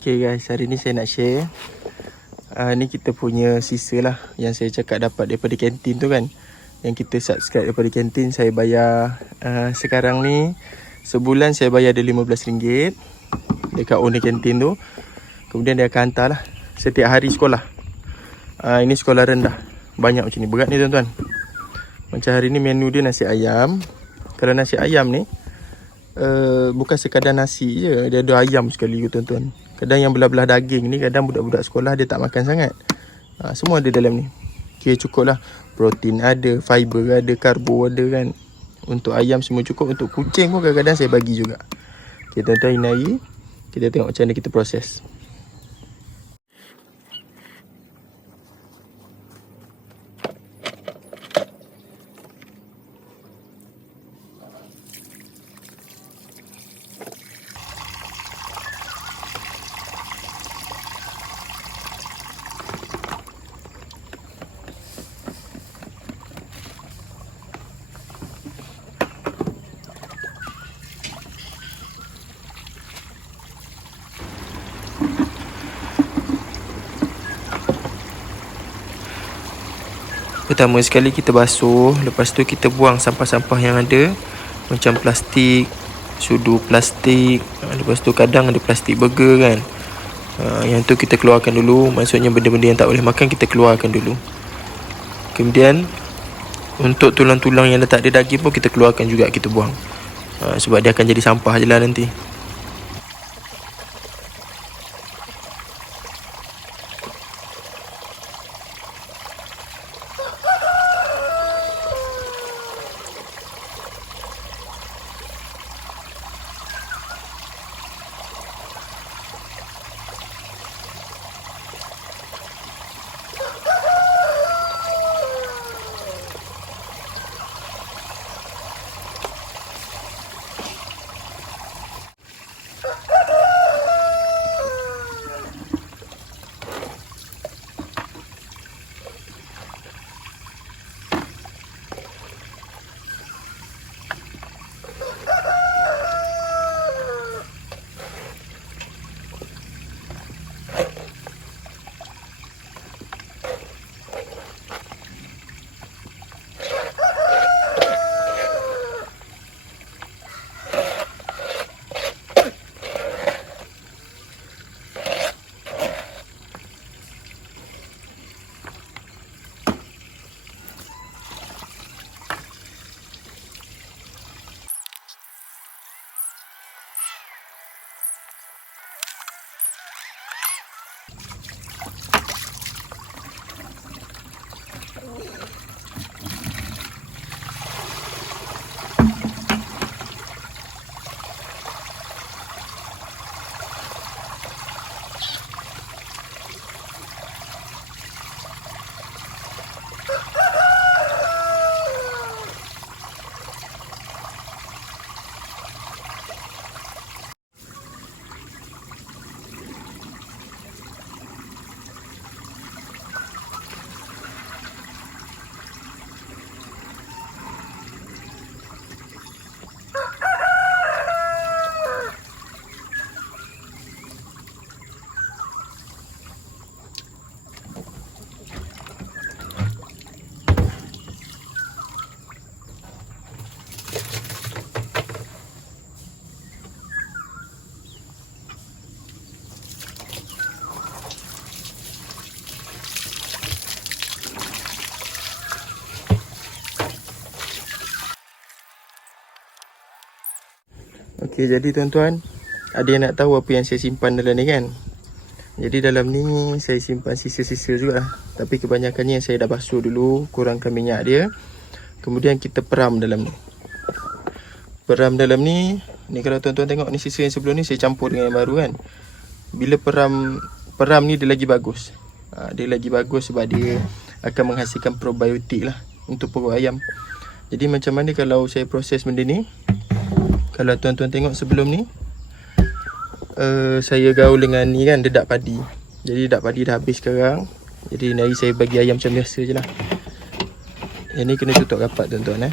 Okay guys, hari ni saya nak share. Uh, Ni kita punya sisa lah Yang saya cakap dapat daripada kantin tu kan. Yang kita subscribe daripada kantin Saya bayar uh, sekarang ni Sebulan saya bayar dia RM15 Dekat owner kantin tu. Kemudian dia akan hantar lah Setiap hari sekolah. Uh, Ini sekolah rendah. Banyak macam ni, berat ni tuan-tuan. Macam hari ni menu dia nasi ayam. Kalau nasi ayam ni uh, bukan sekadar nasi je. Dia ada ayam sekali tuan-tuan kadang yang belah-belah daging ni kadang budak-budak sekolah dia tak makan sangat. Ha, semua ada dalam ni. Okay, cukup lah protein ada fiber ada karbo ada kan. Untuk ayam semua cukup. Untuk kucing pun kadang-kadang saya bagi juga. Okay, tuan-tuan ini hari kita tengok macam mana kita proses Pertama sekali kita basuh Lepas tu kita buang sampah-sampah yang ada Macam plastik Sudu plastik Lepas tu kadang ada plastik burger kan. Ha, Yang tu kita keluarkan dulu Maksudnya benda-benda yang tak boleh makan Kita keluarkan dulu. Kemudian Untuk tulang-tulang yang dah tak ada daging pun Kita keluarkan juga Kita buang. Ha, Sebab dia akan jadi sampah je lah nanti Ooh. Okey, jadi tuan-tuan, ada yang nak tahu apa yang saya simpan dalam ni kan? Jadi dalam ni saya simpan sisa-sisa juga lah. Tapi kebanyakannya saya dah basuh dulu, kurangkan minyak dia. Kemudian kita peram dalam ni. Peram dalam ni, ni kalau tuan-tuan tengok ni sisa yang sebelum ni saya campur dengan yang baru kan. Bila peram peram ni dia lagi bagus. Ha, dia lagi bagus sebab dia akan menghasilkan probiotik lah untuk perut ayam. Jadi macam mana kalau saya proses benda ni? Kalau tuan-tuan tengok sebelum ni uh, Saya gaul dengan ni kan dedak padi. Jadi dedak padi dah habis sekarang. Jadi hari saya bagi ayam macam biasa je lah. Yang ni kena tutup rapat tuan-tuan eh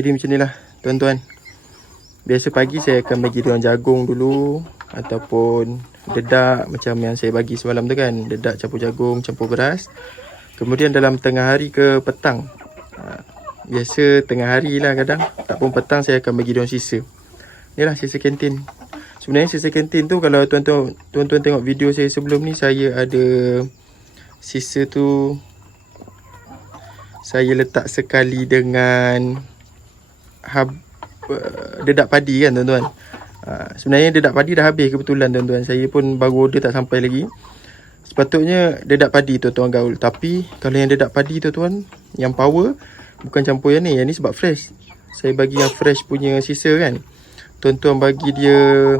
Jadi macam ni lah tuan-tuan. Biasa pagi saya akan bagi dia jagung dulu Ataupun dedak macam yang saya bagi semalam tu kan. Dedak campur jagung, campur beras. Kemudian dalam tengah hari ke petang. Ha, Biasa tengah hari lah kadang. Tak pun petang saya akan bagi dia sisa. Ni lah sisa kantin. Sebenarnya sisa kantin tu kalau tuan-tuan tuan-tuan tengok video saya sebelum ni Saya ada sisa tu Saya letak sekali dengan hab, uh, dedak padi kan tuan-tuan. Uh, sebenarnya dedak padi dah habis kebetulan tuan-tuan. Saya pun baru order tak sampai lagi. Sepatutnya dedak padi tuan-tuan gaul. Tapi kalau yang dedak padi tuan-tuan, yang power bukan campur yang ni. Yang ni sebab fresh. Saya bagi yang fresh punya sisa kan. Tuan-tuan bagi dia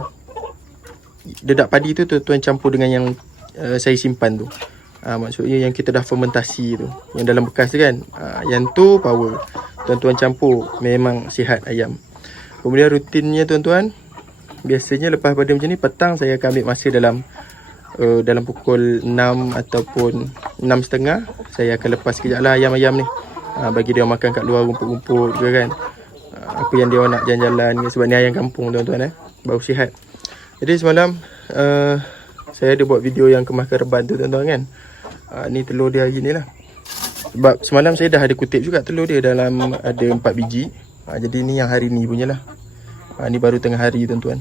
dedak padi tu tuan-tuan campur dengan yang uh, saya simpan tu. Ha, maksudnya yang kita dah fermentasi tu Yang dalam bekas tu kan ha, Yang tu power Tuan-tuan campur Memang sihat ayam. Kemudian rutinnya tuan-tuan Biasanya lepas pada macam ni Petang saya akan ambil masa dalam uh, Dalam pukul 6 Ataupun 6.30 Saya akan lepas sekejap lah ayam-ayam ni. Ha, Bagi dia makan kat luar rumput-rumput juga kan. Ha, Apa yang dia nak jalan-jalan Sebab ni ayam kampung tuan-tuan eh. Baru sihat. Jadi semalam uh, Saya ada buat video yang kemas reban tu tuan-tuan kan. Ha, ni telur dia hari ni lah Sebab semalam saya dah ada kutip juga telur dia Dalam ada 4 biji. Ha, Jadi ni yang hari ni punya lah. Ha, Ni baru tengah hari tuan-tuan.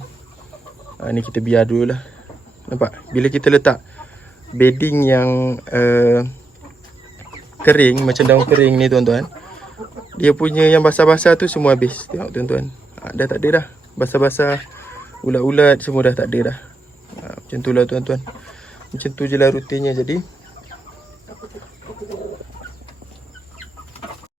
Ha, Ni kita biar dulu lah Nampak? Bila kita letak bedding yang uh, kering Macam daun kering ni tuan-tuan Dia punya yang basah-basah tu semua habis. Tengok tuan-tuan. Ha, Dah tak ada dah. Basah-basah Ulat-ulat semua dah tak ada dah. Ha, Macam tu lah tuan-tuan. Macam tu je lah rutinnya. Jadi